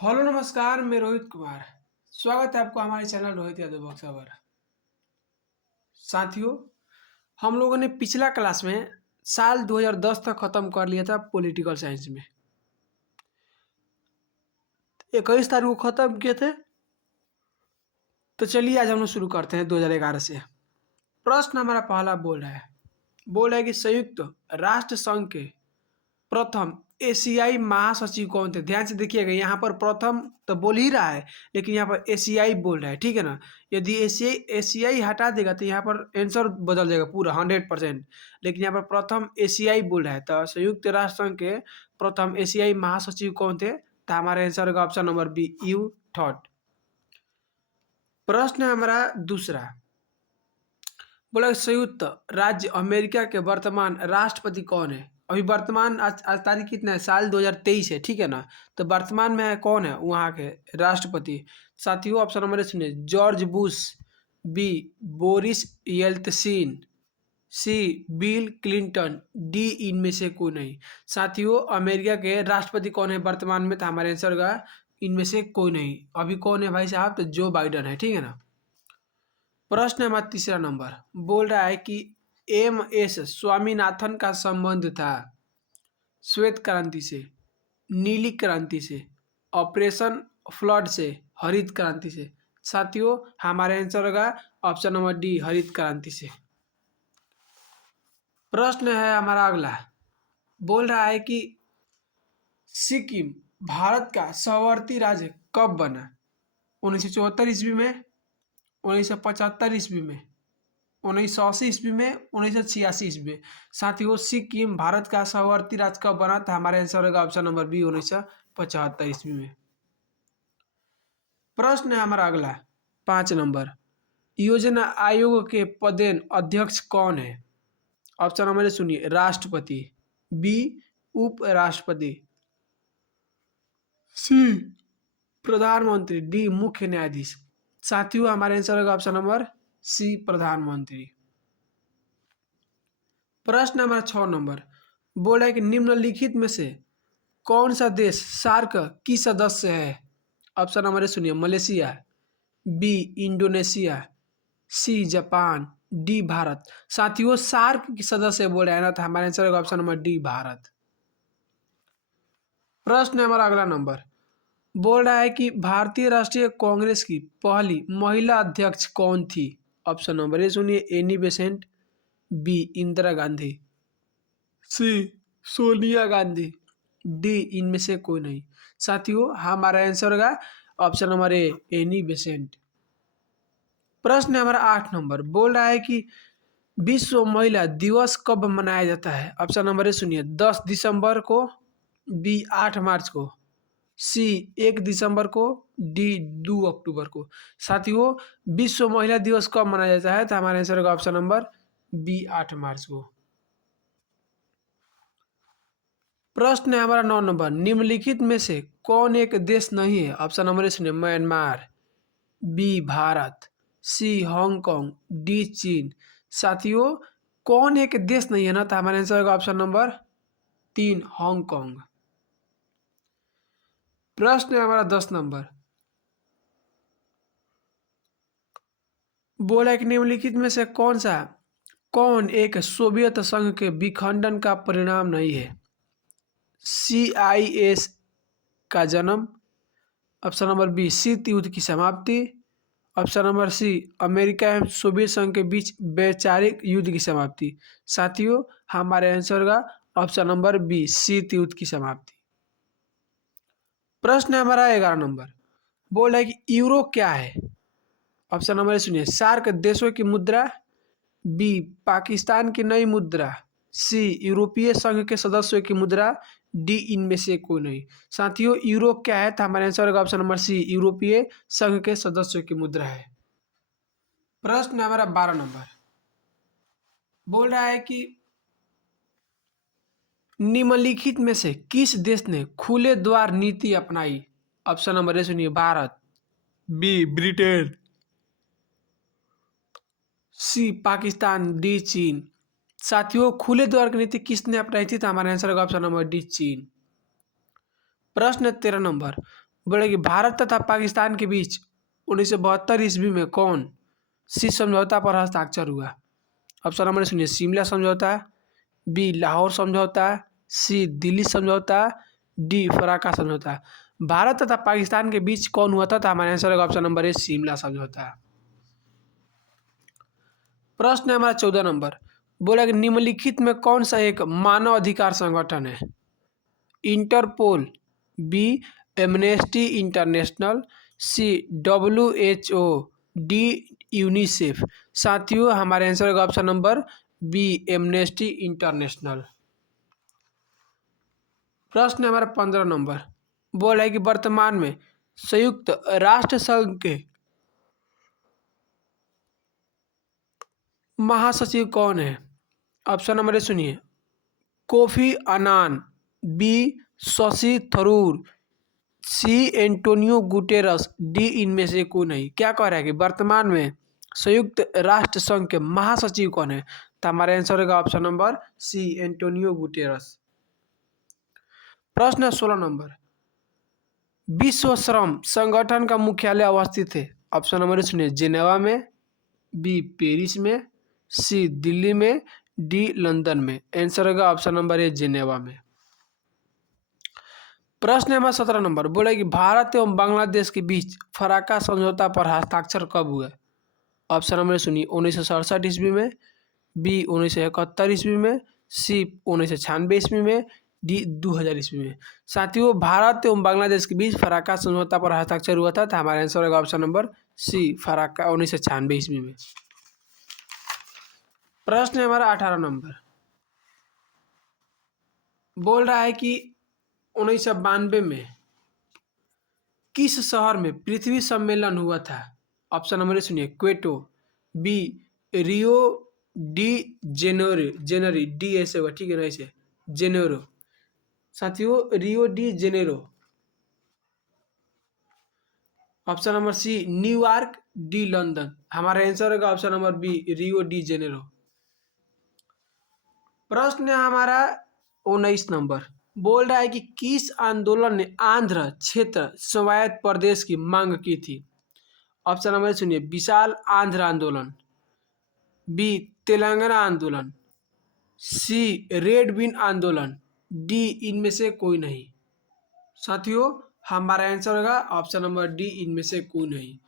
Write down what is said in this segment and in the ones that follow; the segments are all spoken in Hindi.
हेलो नमस्कार, मैं रोहित कुमार। स्वागत है आपको हमारे चैनल रोहित यादव बक्सा पर। साथियों, हम लोगों ने पिछला क्लास में साल 2010 तक खत्म कर लिया था पॉलिटिकल साइंस में। 21 तारीख को खत्म किए थे। तो चलिए आज हम लोग शुरू करते हैं 2011 से। प्रश्न हमारा पहला बोल रहा है कि संयुक्त राष्ट्र संघ के प्रथम एशियाई महासचिव कौन थे। ध्यान से देखिएगा, यहाँ पर प्रथम तो बोल ही रहा है, लेकिन यहाँ पर एशियाई बोल रहा है, ठीक है ना। यदि एशियाई एशियाई हटा देगा तो यहाँ पर आंसर बदल जाएगा पूरा 100%। लेकिन यहाँ पर प्रथम एशियाई बोल रहा है, तो संयुक्त राष्ट्र संघ के प्रथम एशियाई महासचिव कौन थे, तो हमारा आंसर होगा ऑप्शन नंबर बी, यू थॉट। प्रश्न है हमारा दूसरा। बोला संयुक्त राज्य अमेरिका के वर्तमान राष्ट्रपति कौन है। अभी वर्तमान आज तारीख कितना है, साल 2023 है, ठीक है ना। तो वर्तमान में है कौन है वहाँ के राष्ट्रपति। साथियों ऑप्शन नंबर सुनिए, George Bush, B Boris Yeltsin, C Bill Clinton, D इनमें से कोई नहीं। साथियों अमेरिका के राष्ट्रपति कौन है वर्तमान में, तो हमारे आंसर होगा इनमें से कोई नहीं। अभी कौन है भाई साहब, तो जो बाइडन है, ठीक है ना। प्रश्न हमारा तीसरा नंबर बोल रहा है कि एम एस स्वामीनाथन का संबंध था श्वेत क्रांति से, नीली क्रांति से, ऑपरेशन फ्लड से, हरित क्रांति से। साथियों हमारा आंसर होगा ऑप्शन नंबर डी, हरित क्रांति से। प्रश्न है हमारा अगला, बोल रहा है कि सिक्किम भारत का सहवर्ती राज्य कब बना। 1974 ईस्वी में, 1975 ईस्वी में, 1980 ईस्वी में, 1986 ईस्वी में। साथियों सिक्किम भारत का सहवर्ती राज्य कब बना था, हमारा आंसर होगा ऑप्शन नंबर बी, 1975 ईस्वी में। प्रश्न है हमारा अगला 5 नंबर, योजना आयोग के पदेन अध्यक्ष कौन है। ऑप्शन नंबर सुनिए, राष्ट्रपति, बी उपराष्ट्रपति, सी प्रधानमंत्री, डी मुख्य न्यायाधीश। साथियों हमारा आंसर होगा ऑप्शन नंबर सी, प्रधानमंत्री। प्रश्न नंबर 6 बोल रहा है कि निम्नलिखित में से कौन सा देश सार्क की सदस्य है। ऑप्शन नंबर सुनिए, Malaysia, B Indonesia, C Japan, D Bharat. साथियों सार्क की सदस्य बोल रहा है ना, तो हमारा आंसर होगा ऑप्शन नंबर डी, भारत। प्रश्न हमारा अगला नंबर बोल रहा है कि भारतीय राष्ट्रीय कांग्रेस की पहली महिला अध्यक्ष कौन थी। ऑप्शन नंबर ए सुनिए, Annie Besant, B Indira Gandhi, C Sonia Gandhi, D इनमें से कोई नहीं। साथियों हमारा आंसर होगा option number A, Annie Besant. प्रश्न हमारा 8 बोल रहा है कि विश्व महिला दिवस कब मनाया जाता है। ऑप्शन नंबर ए सुनिए, 10 दिसंबर को, बी 8 मार्च को, सी 1 दिसंबर को, डी 2 अक्टूबर को। साथियों विश्व महिला दिवस कब मनाया जाता है, तो हमारा आंसर होगा ऑप्शन नंबर बी, 8 मार्च को। प्रश्न है हमारा 9 निम्नलिखित में से कौन एक देश नहीं है। ऑप्शन नंबर ए सुनिए, म्यांमार, बी भारत, सी हांगकांग, डी चीन। साथियों कौन एक देश नहीं है ना, तो हमारा आंसर होगा ऑप्शन नंबर 3, हांगकांग। प्रश्न है हमारा 10 बोला कि निम्नलिखित में से कौन एक सोवियत संघ के विखंडन का परिणाम नहीं है। CIS का जन्म, ऑप्शन नंबर बी शीत युद्ध की समाप्ति, ऑप्शन नंबर सी अमेरिका एवं सोवियत संघ के बीच वैचारिक युद्ध की समाप्ति। साथियों हमारे आंसर का ऑप्शन नंबर बी, शीत युद्ध की समाप्ति। प्रश्न है हमारा 11 बोल रहा है कि यूरो क्या है। ऑप्शन नंबर सुनिए, सार्क देशों की मुद्रा, बी पाकिस्तान की नई मुद्रा, सी यूरोपीय संघ के सदस्यों की मुद्रा, डी इनमें से कोई नहीं। साथियों यूरो क्या है, तो हमारा आंसर होगा ऑप्शन नंबर सी, यूरोपीय संघ के सदस्यों की मुद्रा है। प्रश्न हमारा 12 बोल रहा है कि निम्नलिखित में से किस देश ने खुले द्वार नीति अपनाई। ऑप्शन नंबर ए सुनिए, भारत, बी ब्रिटेन, सी पाकिस्तान, डी चीन। साथियों खुले द्वार की नीति किसने अपनाई थी, तो हमारा आंसर होगा ऑप्शन नंबर डी, चीन। प्रश्न 13 बोले कि भारत तथा पाकिस्तान के बीच 1972 ईस्वी में कौन सी समझौता पर हस्ताक्षर हुआ? ऑप्शन नंबर सुनिए, शिमला समझौता, बी लाहौर समझौता, सी दिल्ली समझौता, डी फराका समझौता। भारत तथा पाकिस्तान के बीच कौन हुआ था? तो हमारा आंसर होगा ऑप्शन नंबर ए शिमला समझौता। प्रश्न है हमारा 14 नंबर, बोला कि निम्नलिखित में कौन सा एक मानव अधिकार संगठन है? Interpol, B Amnesty International, C WHO, D UNICEF. साथियों हमारे आंसर होगा option number B Amnesty International. प्रश्न है हमारा 15 नंबर, बोला है कि वर्तमान में संयुक्त राष्ट्र संघ के महासचिव कौन है? ऑप्शन नंबर ए सुनिए, कोफी अनान, बी शशि थरूर, सी एंटोनियो गुटेरस, डी इनमें से कोई नहीं। क्या कह रहा है कि वर्तमान में संयुक्त राष्ट्र संघ के महासचिव कौन है? तो हमारा आंसर होगा option number C Antonio Guterres. प्रश्न 16 नंबर, विश्व श्रम संगठन का मुख्यालय अवस्थित है? ऑप्शन नंबर सुनिए, जेनेवा में, बी पेरिस में, सी दिल्ली में, डी लंदन में। आंसर होगा ऑप्शन नंबर ए जेनेवा में। प्रश्न नंबर 17 नंबर, बोला कि भारत एवं बांग्लादेश के बीच फराका समझौता पर हस्ताक्षर कब हुआ? ऑप्शन नंबर सुनिए, 1967 ईस्वी में, बी 1971 ईस्वी में, सी 1996 ईस्वी में, डी 2000 ईस्वी में। साथियों भारत एवं बांग्लादेश के बीच फराका समझौता पर हस्ताक्षर हुआ था, तो हमारा आंसर होगा ऑप्शन नंबर सी फराका 1996 ईस्वी में। प्रश्न हमारा 18 नंबर, बोल रहा है कि 1992 में किस शहर में पृथ्वी सम्मेलन हुआ था? ऑप्शन नंबर सुनिए, Kyoto, B Rio de Janeiro, de ऐसे होगा, ठीक है ना, ऐसे जेनेरो। साथियों Rio de Janeiro. Option number C New York, D London. हमारा आंसर होगा option number B Rio de Janeiro. प्रश्न है हमारा 19 नंबर, बोल रहा है कि किस आंदोलन ने आंध्र क्षेत्र स्वायत्त प्रदेश की मांग की थी? ऑप्शन नंबर सुनिए, विशाल आंध्र आंदोलन, बी तेलंगाना आंदोलन, सी रेड विन आंदोलन, डी इनमें से कोई नहीं। साथियों हमारा आंसर होगा ऑप्शन नंबर डी इनमें से कोई नहीं।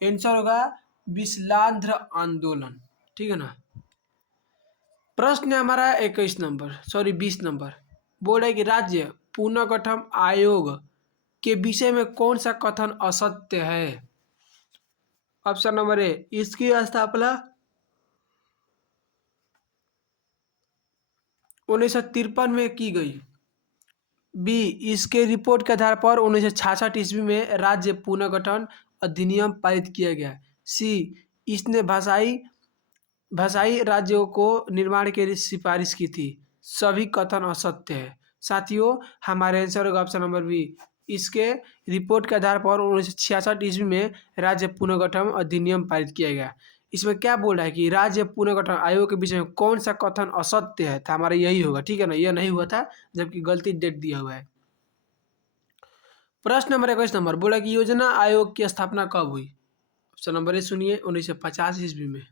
आंसर होगा विशालांध्र आंदोलन, ठीक है ना। प्रश्न है हमारा 20 नंबर, बोल रहा है कि राज्य पुनर्गठन आयोग के विषय में कौन सा कथन असत्य है? ऑप्शन नंबर ए, इसकी स्थापना 1953 में की गई, बी इसके रिपोर्ट के आधार पर 1966 ईस्वी में राज्य पुनर्गठन अधिनियम पारित किया गया, सी इसने भाषाई राज्यों को निर्माण के लिए सिफारिश की थी। सभी कथन असत्य है। साथियों हमारे आंसर होगा ऑप्शन नंबर बी, इसके रिपोर्ट के आधार पर 1966 ईस्वी में राज्य पुनर्गठन अधिनियम पारित किया गया। इसमें क्या बोल रहा है कि राज्य पुनर्गठन आयोग के विषय में कौन सा कथन असत्य है? तो हमारा यही होगा, ठीक है ना, यह नहीं हुआ था जबकि गलती डेट दिया हुआ है। प्रश्न नंबर 21 नंबर, बोला कि योजना आयोग की स्थापना कब हुई? ऑप्शन नंबर ए सुनिए, 1950 ईस्वी में,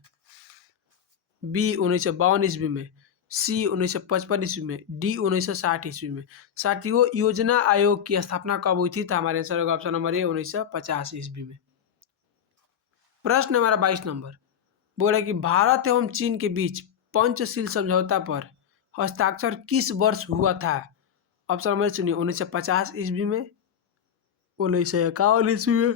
बी 1952 ईस्वी में, सी 1955 ईस्वी में, डी 1960 ईस्वी में। साथियों योजना आयोग की स्थापना कब हुई थी? तो हमारे आंसर होगा ऑप्शन नंबर ए 1950 ईस्वी में। प्रश्न हमारा 22 नंबर, बोला कि भारत एवं चीन के बीच पंचशील समझौता पर हस्ताक्षर किस वर्ष हुआ था? ऑप्शन नंबर सुनिए, 1950 ईस्वी में, 1951 ईस्वी में,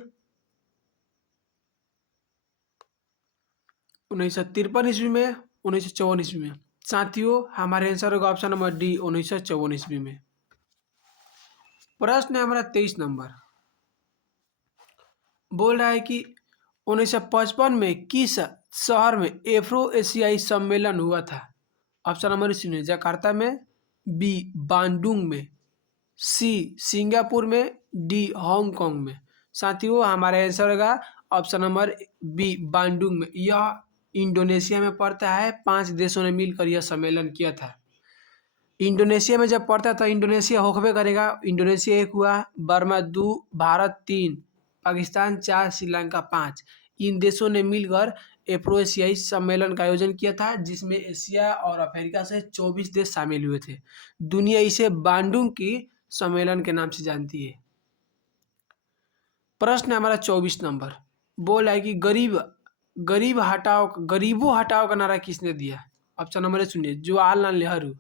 1953 ईस्वी में, 1954 ईस्वी में। साथियों हमारे आंसर होगा ऑप्शन नंबर डी 1954 ईस्वी में। प्रश्न है हमारा 23 नंबर, बोल रहा है कि 1955 में किस शहर में एफ्रो एशियाई सम्मेलन हुआ था? ऑप्शन नंबर सुनिए, जकार्ता में, बी बांडुंग में, सी सिंगापुर में, डी हांगकांग में। साथियों हमारा आंसर होगा ऑप्शन नंबर बी बांडुंग में। यह इंडोनेशिया में पड़ता है। 5 देशों ने मिलकर यह सम्मेलन किया था। इंडोनेशिया में जब पड़ता है तो इंडोनेशिया होकबे करेगा। इंडोनेशिया 1 हुआ, बर्मा 2, भारत 3, पाकिस्तान 4, श्रीलंका 5। इन देशों ने मिलकर एफ्रो एशियाई सम्मेलन का आयोजन किया था, जिसमें एशिया और अफ्रीका से 24 देश शामिल हुए थे। दुनिया इसे बांडुंग की सम्मेलन के नाम से जानती है। प्रश्न है हमारा 24 नंबर। बोल है कि गरीबों हटाओ का नारा किसने दिया? ऑप्शन नंबर ए सुनिए, Jawaharlal Nehru,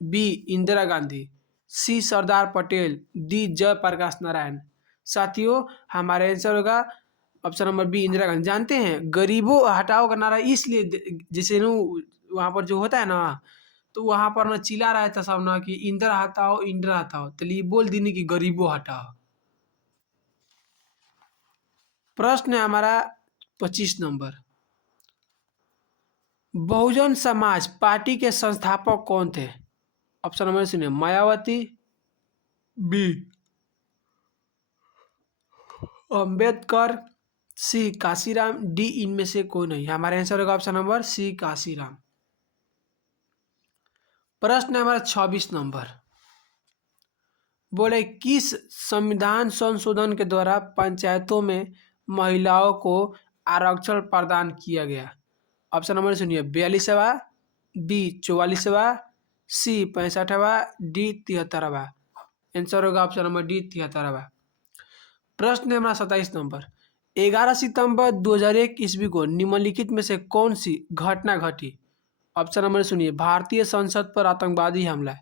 B Indira Gandhi, C Sardar Patel, D Jayaprakash Narayan. साथियों, हमारा आंसर होगा option number B Indira Gandhi. जानते हैं गरीबों हटाओ का नारा इसलिए जैसे नु वहाँ पर जो होता है ना, तो वहाँ पर ना चिल्ला रहा था सब ना कि इंदिरा हटाओ इंदिरा हटाओ, तो ये बोल दी कि गरीबों हटाओ। प्रश्न है हमारा 25 नंबर। बहुजन समाज पार्टी के संस्थापक कौन थे? ऑप्शन नंबर सुनिए, मायावती, बी अंबेडकर, सी काशीराम, डी इनमें से कोई नहीं। हमारा आंसर होगा ऑप्शन नंबर सी काशीराम। प्रश्न है हमारा 26 नंबर। बोले किस संविधान संशोधन के द्वारा पंचायतों में महिलाओं को आरक्षण प्रदान किया गया? ऑप्शन नंबर सुनिए, 42वां, डी 44वां, सी 65वां, डी 73वां। आंसर होगा ऑप्शन नंबर डी 73वां। प्रश्न है हमारा 27 नंबर। 11 सितंबर 2001 ईस्वी को निम्नलिखित में से कौन सी घटना घटी? ऑप्शन नंबर सुनिए, भारतीय संसद पर आतंकवादी हमला,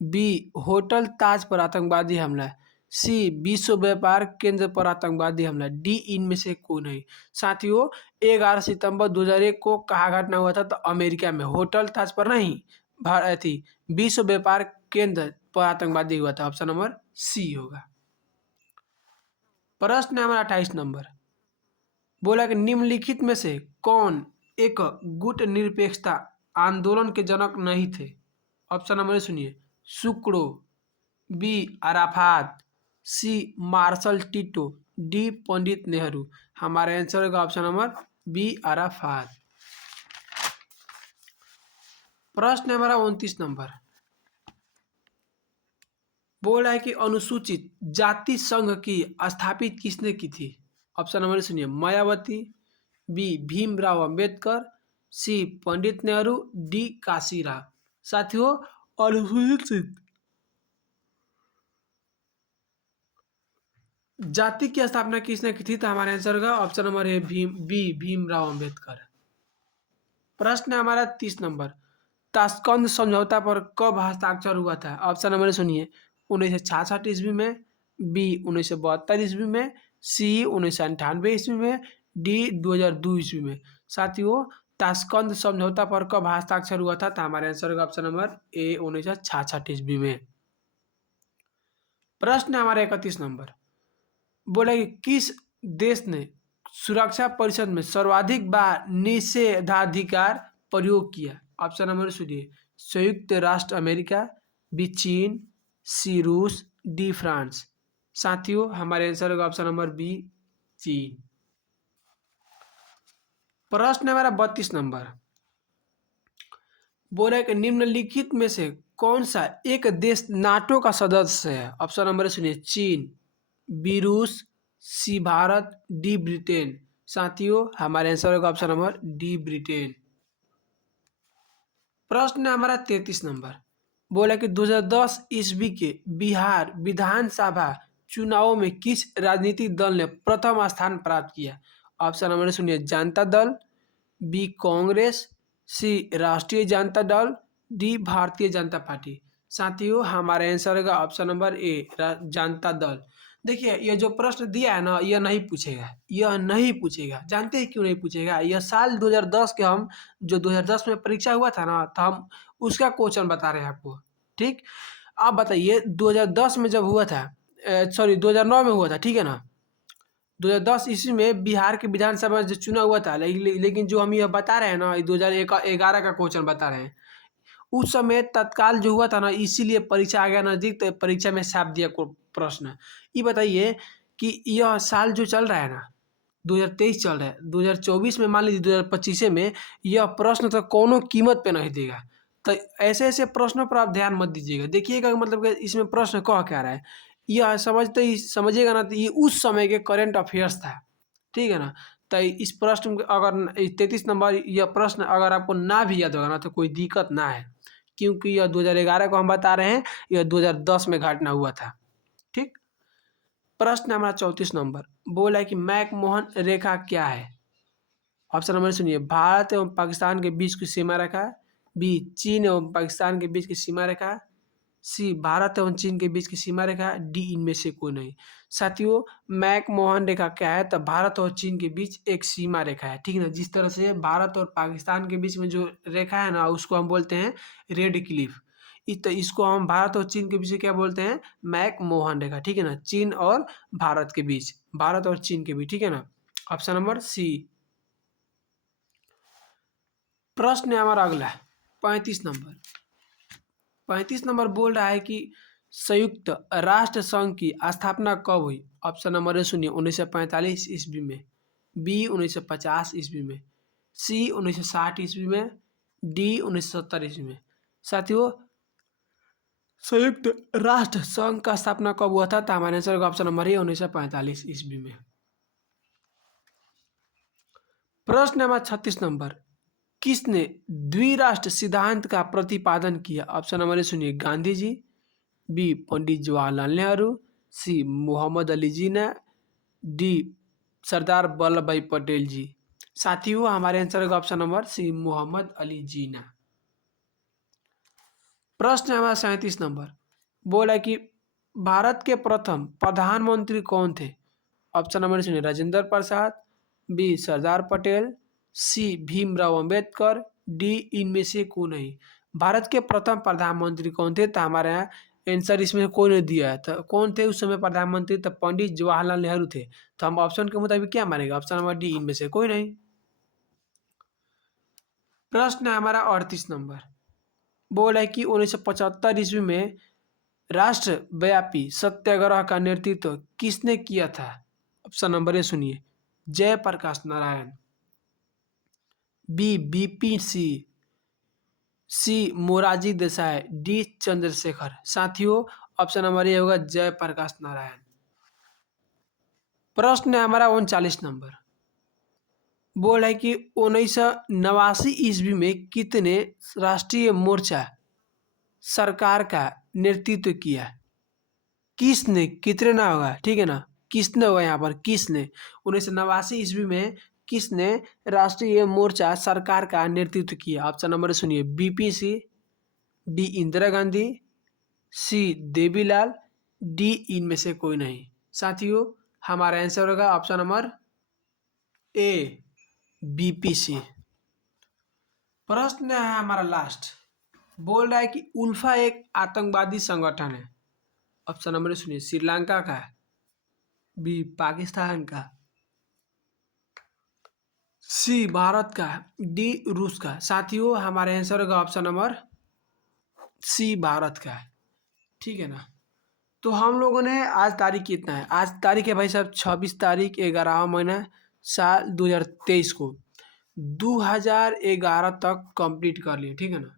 बी होटल ताज पर आतंकवादी हमला, सी विश्व व्यापार केंद्र पर आतंकवादी हमला, डी इनमें से कोई नहीं। साथियों, 11 सितंबर 2001 को कहाँ घटना हुआ था? तो अमेरिका में, होटल ताज पर नहीं, भारत विश्व व्यापार केंद्र पर आतंकवादी हुआ था। ऑप्शन नंबर सी होगा। प्रश्न है हमारा 28 नंबर। बोला कि निम्नलिखित में से कौन एक गुट निरपेक्षता आंदोलन के जनक नहीं थे? ऑप्शन नंबर सुनिए, सुक्रो, बी अराफात, सी martial Tito, D Pandit Nehru. हमारा आंसर होगा ऑप्शन नंबर बी अराफात। प्रश्न है हमारा 29 नंबर। बोल रहा है कि अनुसूचित जाति संघ की स्थापित किसने की थी? ऑप्शन नंबर सुनिए, मायावती, बी भीमराव अंबेडकर, सी पंडित नेहरू, डी काशीराम। साथियों, अनुसूचित जाति की स्थापना किसने की थी? तो हमारा आंसर होगा ऑप्शन नंबर है बी भीमराव अंबेडकर। प्रश्न है हमारा 30 नंबर। ताशकंद समझौता पर कब हस्ताक्षर हुआ था? ऑप्शन नंबर सुनिए, 1966 ईस्वी में, बी 1972 ईस्वी में, सी 1998 ईस्वी में, डी 2002 ईस्वी में। साथियों, ताशकंद समझौता पर कब हस्ताक्षर हुआ था? तो हमारा आंसर होगा ऑप्शन नंबर ए 1966 ईस्वी में। प्रश्न है हमारा 31 नंबर। बोला कि किस देश ने सुरक्षा परिषद में सर्वाधिक बार निषेधाधिकार प्रयोग किया? ऑप्शन नंबर सुनिए, संयुक्त राष्ट्र अमेरिका, बी चीन, सी रूस, डी फ्रांस। साथियों, हमारे आंसर होगा ऑप्शन नंबर बी चीन। प्रश्न हमारा 32 नंबर। बोला कि निम्नलिखित में से कौन सा एक देश नाटो का सदस्य है? ऑप्शन नंबर सुनिए, चीन, बी रूस, सी भारत, डी ब्रिटेन। साथियों, हमारे आंसर होगा ऑप्शन नंबर डी ब्रिटेन। प्रश्न है हमारा 33 नंबर। बोला कि 2010 ईस्वी के बिहार विधानसभा चुनावों में किस राजनीतिक दल ने प्रथम स्थान प्राप्त किया? ऑप्शन नंबर सुनिए, जनता दल, बी कांग्रेस, सी राष्ट्रीय जनता दल, डी भारतीय जनता पार्टी। साथियों, हमारा आंसर होगा ऑप्शन नंबर ए जनता दल। देखिए, ये जो प्रश्न दिया है ना, यह नहीं पूछेगा, यह नहीं पूछेगा। जानते हैं क्यों नहीं पूछेगा? यह साल 2010 के हम जो 2010 में परीक्षा हुआ था ना, तो हम उसका क्वेश्चन बता रहे हैं आपको। ठीक, आप बताइए 2010 में जब हुआ था, सॉरी 2009 में हुआ था, ठीक है ना। 2010 ईस्वी में बिहार के विधानसभा जो चुनाव हुआ था, लेकिन जो हम यह बता रहे हैं ना, 2011 का क्वेश्चन बता रहे हैं। उस समय तत्काल जो हुआ था ना, इसीलिए परीक्षा आ गया नजदीक, तो परीक्षा में छाप दिया प्रश्न। ये बताइए कि यह साल जो चल रहा है ना, 2023 चल रहा है, 2024 में मान लीजिए 2025 में यह प्रश्न तो कोनो कीमत पे नहीं देगा। तो ऐसे ऐसे प्रश्नों पर आप ध्यान मत दीजिएगा। देखिएगा कि मतलब कि इसमें प्रश्न कह क्या रहा है, यह समझते ही समझिएगा ना, तो ये उस समय के करंट अफेयर्स था, ठीक है ना। तो इस प्रश्न में अगर 33 नंबर यह प्रश्न अगर आपको ना भी याद होगा ना तो कोई दिक्कत ना है, क्योंकि यह 2011 को हम बता रहे हैं, यह 2010 में घटना हुआ था। ठीक। प्रश्न हमारा 34 नंबर बोला है कि मैकमोहन रेखा क्या है। ऑप्शन नंबर सुनिए, भारत एवं पाकिस्तान के बीच की सीमा रेखा, बी चीन एवं पाकिस्तान के बीच की सीमा रेखा, सी भारत एवं चीन के बीच की सीमा रेखा, डी इनमें से कोई नहीं। साथियों, मैकमोहन रेखा क्या है, तो भारत और चीन के बीच एक सीमा रेखा है, ठीक है ना। जिस तरह से भारत और पाकिस्तान के बीच में जो रेखा है ना, उसको हम बोलते हैं रेड क्लिफ। तो इसको हम भारत और चीन के बीच में क्या बोलते हैं, मैकमोहन रेखा, ठीक है ना। चीन और भारत के बीच, भारत और चीन के बीच, ठीक है ना। Option number C. प्रश्न है हमारा अगला 35 नंबर। 35 नंबर बोल रहा है कि संयुक्त राष्ट्र संघ की स्थापना कब हुई। ऑप्शन नंबर ए सुनिए, 1945 ईस्वी में, बी 1950 ईस्वी में, सी 1960 ईस्वी में, डी 1970 ईस्वी में। साथियों, संयुक्त राष्ट्र संघ का स्थापना कब हुआ था, तो हमारे आंसर का ऑप्शन नंबर ए 1945 ईस्वी में। प्रश्न नंबर 36 नंबर, किसने द्विराष्ट्र सिद्धांत का प्रतिपादन किया। ऑप्शन नंबर ए सुनिए, Gandhi ji, B Pandit Jawaharlal Nehru, C Mohammad Ali Jinnah, D Sardar Vallabh bhai Patel ji. साथियों, हमारे आंसर का option number C Mohammad Ali Jinnah. प्रश्न हमारा 37 नंबर बोला है कि भारत के प्रथम प्रधानमंत्री कौन थे। ऑप्शन नंबर सुनिए, राजेंद्र प्रसाद, बी सरदार पटेल, सी भीमराव अंबेडकर, डी इनमें से कोई नहीं। भारत के प्रथम प्रधानमंत्री कौन थे, तो हमारे यहाँ आंसर इसमें कोई नहीं दिया है। तो कौन थे उस समय प्रधानमंत्री, तो पंडित जवाहरलाल नेहरू थे। तो हम ऑप्शन के मुताबिक क्या मानेगा, ऑप्शन नंबर डी इनमें से कोई नहीं। प्रश्न है हमारा 38 नंबर बोल है कि 1975 ईस्वी में राष्ट्रव्यापी सत्याग्रह का नेतृत्व किसने किया था। ऑप्शन नंबर ए सुनिए, जयप्रकाश नारायण, बी बीपी सिंह, सी मोरारजी देसाई, डी चंद्रशेखर। साथियों, ऑप्शन नंबर ए होगा जयप्रकाश नारायण। प्रश्न है हमारा 39 नंबर बोल है कि 1989 ईस्वी में कितने राष्ट्रीय मोर्चा सरकार का नेतृत्व किया। किसने, कितने ना होगा, ठीक है ना, किसने होगा यहाँ पर, किसने 1989 ईस्वी में किसने राष्ट्रीय मोर्चा सरकार का नेतृत्व किया। ऑप्शन नंबर सुनिए, बीपी सिंह, डी इंदिरा गांधी, सी देवीलाल, डी इनमें से कोई नहीं। साथियों, हमारा आंसर होगा ऑप्शन नंबर ए बीपी सिंह। प्रश्न है हमारा लास्ट बोल रहा है कि उल्फा एक आतंकवादी संगठन है। ऑप्शन नंबर सुनिए, श्रीलंका का, बी पाकिस्तान का, सी भारत का, डी रूस का। साथियों, हमारे आंसर का ऑप्शन नंबर सी भारत का है, ठीक है ना। तो हम लोगों ने आज तारीख कितना है, आज तारीख है भाई साहब 26 तारीख 11वां महीना साल 2023 को 2011 तक कंप्लीट कर लिए, ठीक है ना।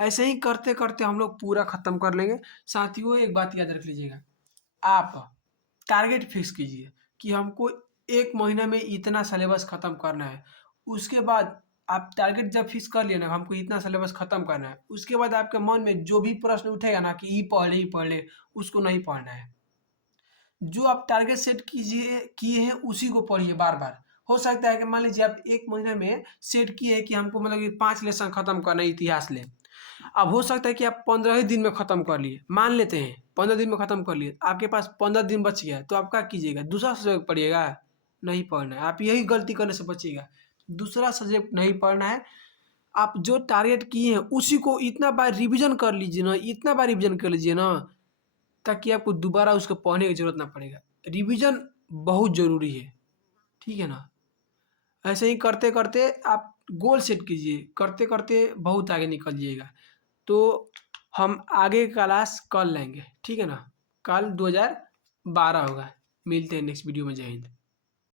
ऐसे ही करते करते हम लोग पूरा खत्म कर लेंगे। साथियों, एक बात याद रख लीजिएगा, आप टारगेट फिक्स कीजिए कि हमको एक महीना में इतना सिलेबस खत्म करना है। उसके बाद आप टारगेट जब फिक्स कर लिए ना, हमको इतना सिलेबस खत्म करना है, उसके बाद आपके मन में जो भी प्रश्न उठेगा ना कि ये पढ़ ले, उसको नहीं पढ़ना है। जो आप टारगेट सेट कीजिए किए हैं उसी को पढ़िए बार बार। हो सकता है कि मान लीजिए आप एक महीने में सेट किए हैं कि हमको मतलब कि 5 लेसन खत्म करना है इतिहास ले। अब हो सकता है कि आप 15 ही दिन में ख़त्म कर लिए, मान लेते हैं 15 दिन में ख़त्म कर लिए, आपके पास 15 दिन बच गया, तो आप क्या कीजिएगा, दूसरा सब्जेक्ट पढ़िएगा, नहीं पढ़ना है। आप यही गलती करने से बचिएगा, दूसरा सब्जेक्ट नहीं पढ़ना है। आप जो टारगेट किए हैं उसी को इतना बार रिवीजन कर लीजिए ना, इतना बार रिवीजन कर लीजिए ना, ताकि आपको दोबारा उसको पढ़ने की ज़रूरत ना पड़ेगा। रिवीजन बहुत ज़रूरी है, ठीक है ना। ऐसे ही करते करते आप गोल सेट कीजिए, करते करते बहुत आगे निकल जाइएगा। तो हम आगे क्लास कल लेंगे, ठीक है ना। कल 2012 होगा। मिलते हैं नेक्स्ट वीडियो में। जय हिंद।